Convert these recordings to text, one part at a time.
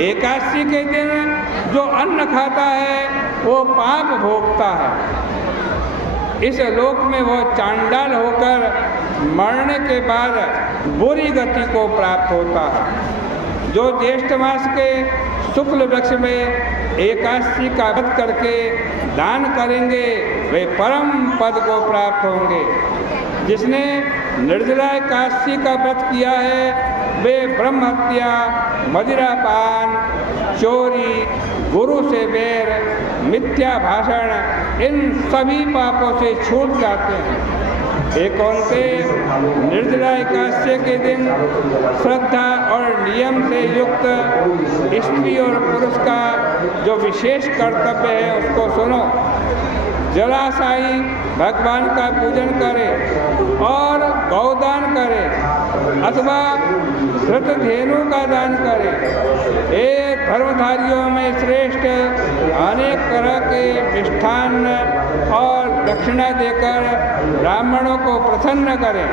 एकादशी के दिन जो अन्न खाता है वो पाप भोगता है। इस लोक में वो चांडाल होकर मरने के बाद बुरी गति को प्राप्त होता है। जो ज्येष्ठ मास के शुक्ल वृक्ष में एकादशी का व्रत करके दान करेंगे वे परम पद को प्राप्त होंगे। जिसने निर्जला एकादशी का व्रत किया है वे ब्रह्म हत्या, मदिरापान, चोरी, गुरु से बैर, मिथ्या भाषण इन सभी पापों से छूट जाते हैं। एकांते निर्जला एकादशी के दिन श्रद्धा और नियम से युक्त स्त्री और पुरुष का जो विशेष कर्तव्य है उसको सुनो। जलाशायी भगवान का पूजन करे और गौदान करे अथवा धृतधेनु का दान करे। ये धर्मधारियों में श्रेष्ठ अनेक तरह के मिष्ठान और दक्षिणा देकर ब्राह्मणों को प्रसन्न करें।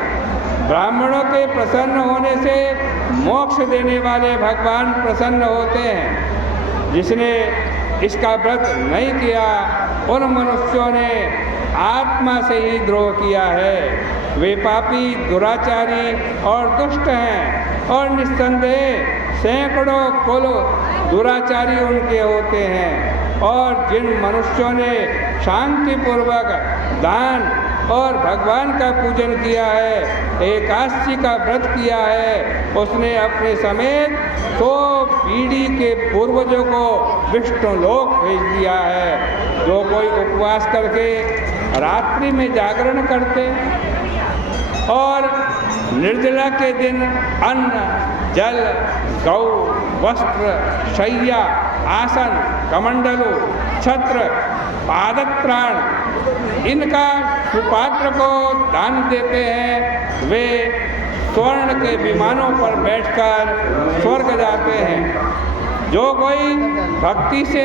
ब्राह्मणों के प्रसन्न होने से मोक्ष देने वाले भगवान प्रसन्न होते हैं। जिसने इसका व्रत नहीं किया उन मनुष्यों ने आत्मा से ही द्रोह किया है। वे पापी, दुराचारी और दुष्ट हैं और निस्संदेह सैकड़ों कुल दुराचारी उनके होते हैं। और जिन मनुष्यों ने शांतिपूर्वक दान और भगवान का पूजन किया है, एकादशी का व्रत किया है, उसने अपने समेत 100 पीढ़ी के पूर्वजों को विष्णु लोक भेज दिया है। जो कोई उपवास करके रात्रि में जागरण करते और निर्जला के दिन अन्न, जल, गौ, वस्त्र, शय्या, आसन, कमंडलू, छत्र, पादत्राण इनका सुपात्र को दान देते हैं, वे स्वर्ण के विमानों पर बैठकर स्वर्ग जाते हैं। जो कोई भक्ति से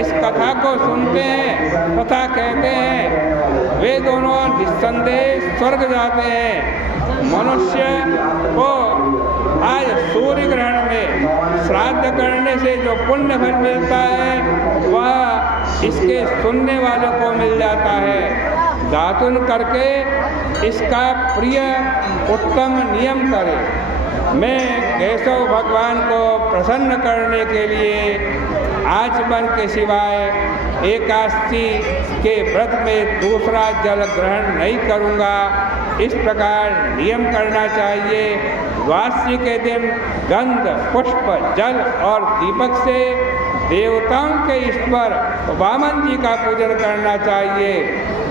इस कथा को सुनते हैं तथा कहते हैं वे दोनों निस्संदेह स्वर्ग जाते हैं। मनुष्य को आज सूर्य ग्रहण में श्राद्ध करने से जो पुण्य फल मिलता है वह इसके सुनने वालों को मिल जाता है। दातुन करके इसका प्रिय उत्तम नियम करे। मैं केशव भगवान को प्रसन्न करने के लिए आचमन के सिवाय एकादशी के व्रत में दूसरा जल ग्रहण नहीं करूँगा। इस प्रकार नियम करना चाहिए। द्वादशी के दिन गंध, पुष्प, जल और दीपक से देवताओं के ईश्वर वामन जी का पूजन करना चाहिए।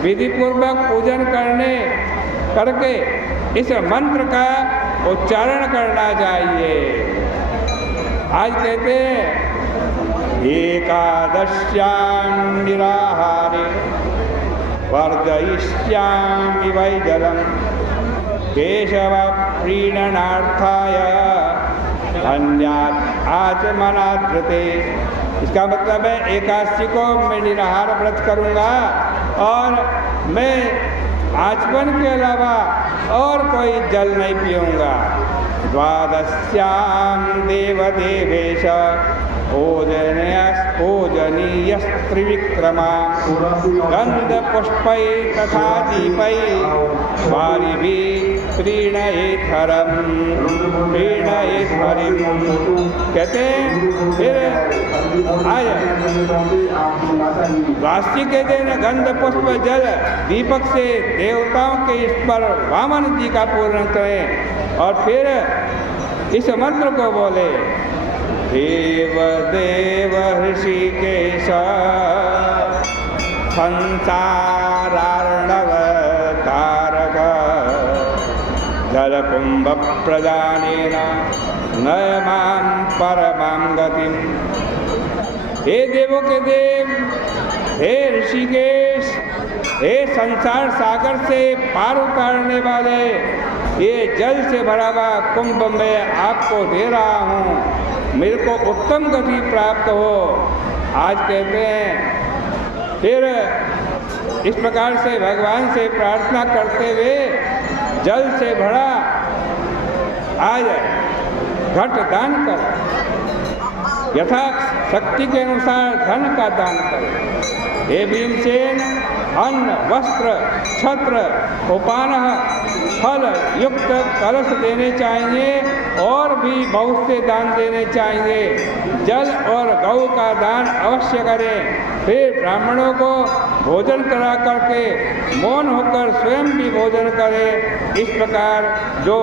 विधि पूर्वक पूजन करके इस मंत्र का उच्चारण करना चाहिए। आज कहते हैं एकादश्यां निराहारे वर्धयिष्यामि वै जलम् केशव प्रीणनार्थाय अन्यात् आचमनाद्रते। इसका मतलब है एकादशी को मैं निराहार व्रत करूँगा और मैं आचमन के अलावा और कोई जल नहीं पीऊँगा। द्वादश्यां देवदेवेश पूजनीयस्त्रिविक्रमा गन्धपुष्पै तथा दीपै वारिभिः प्रीणयेद्धरम् कहते हैं। फिर आय द्वादशी के दिन गंध, पुष्प, जल, दीपक से देवताओं के ईश्वर वामन जी का पूर्ण करें और फिर इस मंत्र को बोले देव देव ऋषिकेश संसारार्णव तारक जलकुंभ प्रदानेन नयमां परमां गतिम्। हे देवों के देव, हे ऋषिकेश, हे संसार सागर से पार उतारने वाले, ये जल से भरा हुआ कुंभ में आपको दे रहा हूँ। मेरे को उत्तम गति प्राप्त हो। आज कहते हैं फिर इस प्रकार से भगवान से प्रार्थना करते हुए जल से भरा आज घट दान कर यथा शक्ति के अनुसार धन का दान करें। हे भीमसेन, अन्न, वस्त्र, छत्र, उपानह, फल युक्त कलश देने चाहिए और भी बहुत से दान देने चाहिए। जल और गौ का दान अवश्य करें। फिर ब्राह्मणों को भोजन करा करके मौन होकर स्वयं भी भोजन करें। इस प्रकार जो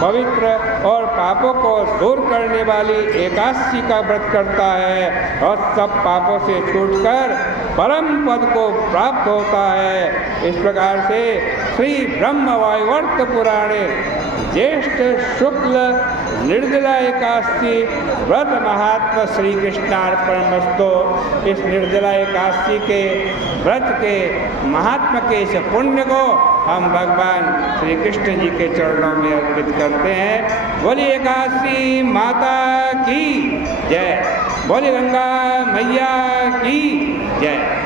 पवित्र और पापों को दूर करने वाली एकादशी का व्रत करता है और सब पापों से छूटकर परम पद को प्राप्त होता है। इस प्रकार से श्री ब्रह्म वैवर्त पुराणे ज्येष्ठ शुक्ल निर्जला एकादशी व्रत महात्मा श्री कृष्णार्पणमस्तु। इस निर्जला एकादशी के व्रत के महात्मा के इस पुण्य को हम भगवान श्री कृष्ण जी के चरणों में अर्पित करते हैं। बोली एकादशी माता की जय, बोली गंगा मैया की जय।